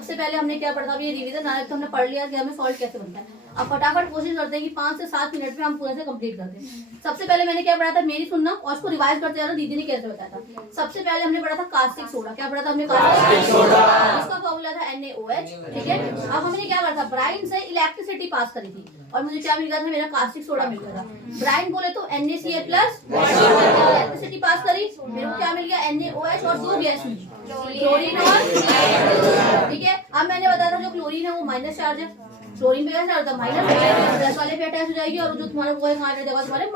सबसे पहले हमने क्या पढ़ा था, ये रिवीजन आया तो हमने पढ़ लिया कि हमें सॉल्ट कैसे बनता है। अब फटाफट कोशिश करते हैं कि 5 से 7 मिनट में हम पूरे से कंप्लीट कर दें। सबसे पहले मैंने क्या पढ़ा था, मेरी सुनना और उसको रिवाइज करते जाना, दीदी ने कैसे बताया था। सबसे पहले हमने पढ़ा था कास्टिक सोडा। क्या पढ़ा था हमने? Caustic soda. इसका फॉर्मूला था NaOH। ठीक है, अब हमने क्या करा था, ब्राइन से इलेक्ट्रिसिटी पास करी थी और मुझे क्या मिल गया था, मेरा कास्टिक सोडा मिल गया था। ब्राइन बोले तो NaCl प्लस, इलेक्ट्रिसिटी पास करी, मेरे को क्या मिल गया, NaOH और दो गैस मिली, क्लोरीन और, ठीक है। अब मैंने बताया था जो क्लोरीन है वो माइनस चार्ज है, क्लोरीन पे कैसा होता है माइनस, प्लस वाले पे अटैच हो जाएगी और जो तुम्हारा वो है कहाँ अटैच होगा, तुम्हारे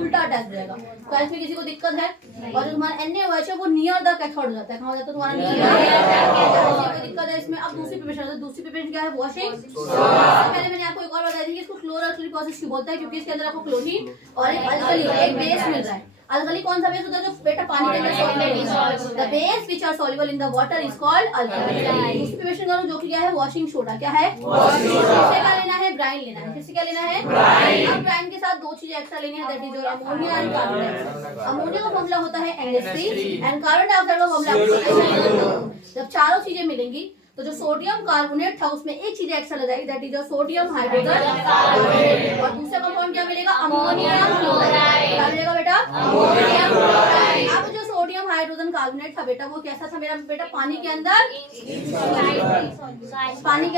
उल्टा अटैच हो जाएगा। तो इसमें किसी को दिक्कत है, और जो तुम्हारा NaOH है वो नियर द कैथोड हो जाता है, कहाँ हो जाता है तुम्हारा नियर, कोई दिक्कत है इसमें। अब दूसरी प्रिपरेशन, दूसरी प्रिपरेशन क्या है, वॉशिंग। पहले मैंने आपको एक और बताया था कि इसको क्लोरोअल्कली प्रोसेस क्यों बोलता है, क्योंकि इसके अंदर आपको क्लोरीन और एक अल्कली, एक बेस मिल रहा है। अल्कली कौन सा बेस होता है, जो बेटा पानी के अंदर soluble, the base which are soluble in the water is called alkali. दूसरी प्रिपरेशन करूं जो कि क्या है, वॉशिंग सोडा। क्या है, वॉशिंग सोडा। इससे क्या लेना है, ब्राइन लेना है। किससे क्या लेना है, ब्राइन। अब ब्राइन के साथ दो चीजें एक्स्ट्रा लेनी है, that is your ammonia and carbon dioxide. Ammonia का फॉर्मूला होता है NH3 एंड कार्बन डाइऑक्साइड का फॉर्मूला, जब चारों चीजें मिलेंगी तो जो सोडियम कार्बोनेट था उसमें एक चीज एक्स्ट्रा लग जाएगी, that is your sodium hydrogen, और दूसरा कंपाउंड क्या मिलेगा, अमोनियम क्लोराइड। क्या मिलेगा बेटा, अमोनियम क्लोराइड। अब जो सोडियम हाइड्रोजन कार्बोनेट था बेटा वो कैसा था मेरा बेटा, पानी के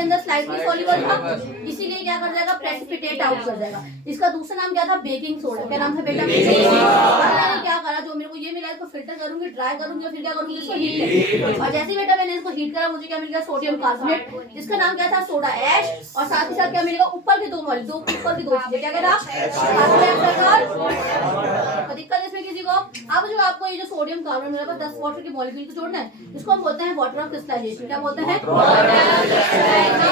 अंदर स्लाइटली सॉल्युबल था, इसीलिए क्या कर जाएगा, प्रेसिपिटेट आउट कर जाएगा। इसका दूसरा नाम क्या था, बेकिंग सोडा। क्या नाम था बेटा, मैंने क्या करा, जो मेरे को ये मिला इसको फिल्टर करूंगी, ड्राई करूंगी और फिर क्या करूंगी, इसको हीट, और जैसे बेटा मैंने इसको हीट करा मुझे क्या मिल गया, सोडियम कार्बोनेट, जिसका नाम क्या था, सोडा ऐश, और साथ ही साथ क्या मिलेगा, ऊपर के दो ऊपर की दो चीजें क्या करा, दिक्कत इसमें किसी को। अब जो आपको ये जो सोडियम कार्बन मेरे पास 10 वाटर के मॉलिक्यूल को जोड़ना है, इसको हम बोलते हैं वाटर ऑफ क्रिस्टलाइजेशन। क्या बोलते हैं,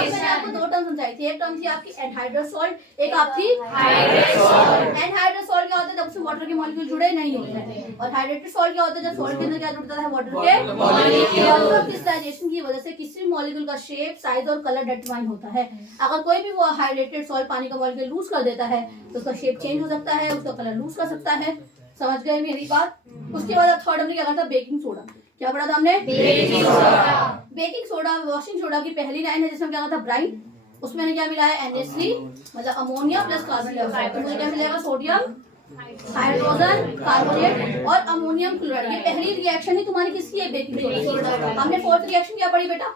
मैंने आपको दो टर्म समझाई थी, एक टर्म थी आपकी एनहाइड्रस सॉल्ट, एक आप थी हाइड्रेटेड सॉल्ट। एनहाइड्रस सॉल्ट क्या होता है, जब उसमें वाटर के मॉलिक्यूल जुड़े नहीं होते हैं, और हाइड्रेटेड सॉल्ट क्या होता है, जब सॉल्ट के अंदर क्या जुड़ता है, वाटर के मॉलिक्यूल। वाटर ऑफ क्रिस्टलाइजेशन की वजह से किसी भी मॉलिक्यूल का शेप, साइज और कलर डिटरमाइन होता है। अगर कोई भी वो हाइड्रेटेड सॉल्ट पानी का मॉलिक्यूल लूज कर देता है तो उसका शेप चेंज हो सकता है, उसका कलर लूज कर सकता है। समझ गए मेरी बात। उसके बाद अब थर्ड हमने क्या कहा था, बेकिंग सोडा। क्या पढ़ा था हमने, baking soda. Baking soda washing soda की पहली लाइन है जिसमें क्या था, ब्राइन, उसमें क्या मिला है, NH3 मतलब अमोनिया प्लस कार्बन डाइऑक्साइड, तो मुझे क्या मिलेगा, सोडियम हाइड्रोजन कार्बोनेट और अमोनियम क्लोराइड। ये पहली रिएक्शन ही तुम्हारी किसकी है, बेकिंग सोडा। हमने फोर्थ रिएक्शन क्या पढ़ी बेटा,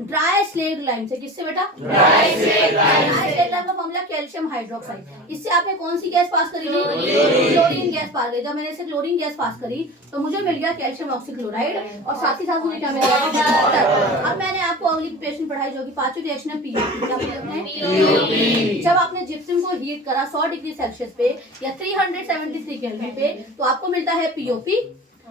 ड्राई स्लेट लाइम से। किससे बेटा, ड्राई स्लेट लाइम का फॉर्मूला कैल्शियम हाइड्रोक्साइड। इससे आपने कौन सी गैस पास करी थी, क्लोरीन गैस पास करी। जब मैंने इसे क्लोरीन गैस पास करी तो मुझे मिल गया कैल्शियम ऑक्सीक्लोराइड और साथ ही साथ मुझे क्या मिला, वाटर। अब मैंने आपको अगली प्रिपरेशन पढ़ाई जो कि पांचवी रिएक्शन है, पीओपी। जब आपने जिप्सम को हीट करा 100 डिग्री सेल्सियस पे या 373 केल्विन पे तो आपको मिलता है पीओपी,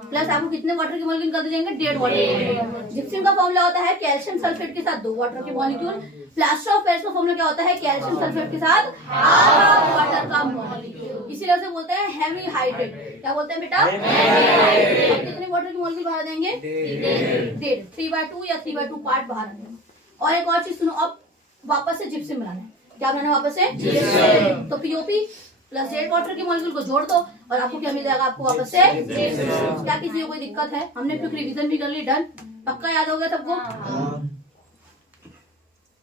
प्लस आपको कितने वाटर के मॉलिक्यूल कर देंगे, 1.5 वाटर। जिप्सम का फॉर्मूला होता है कैल्शियम सल्फेट के साथ 2 वाटर के मॉलिक्यूल। प्लास्टर ऑफ पेरिस का फॉर्मूला क्या होता है, कैल्शियम सल्फेट के साथ ½ वाटर का मॉलिक्यूल। इसीलिए उसे बोलते हैं हेवी हाइड्रेट। क्या बोलते हैं बेटा, कितने वाटर के मॉलिक्यूल बाहर देंगे, 1.5, 3/2 या 3/2 पार्ट बाहर आएगा। और एक और चीज सुनो, अब वापस से जिप्सम बनाना है। क्या बनाना है, वापस से, तो पीओपी प्लस 1.5 वाटर के मॉलिक्यूल को जोड़ दो और आपको क्या मिल जाएगा, आपको वापस से। क्या किसी को कोई दिक्कत है, हमने क्योंकि रिवीजन भी कर ली, डन, पक्का याद हो गया सबको।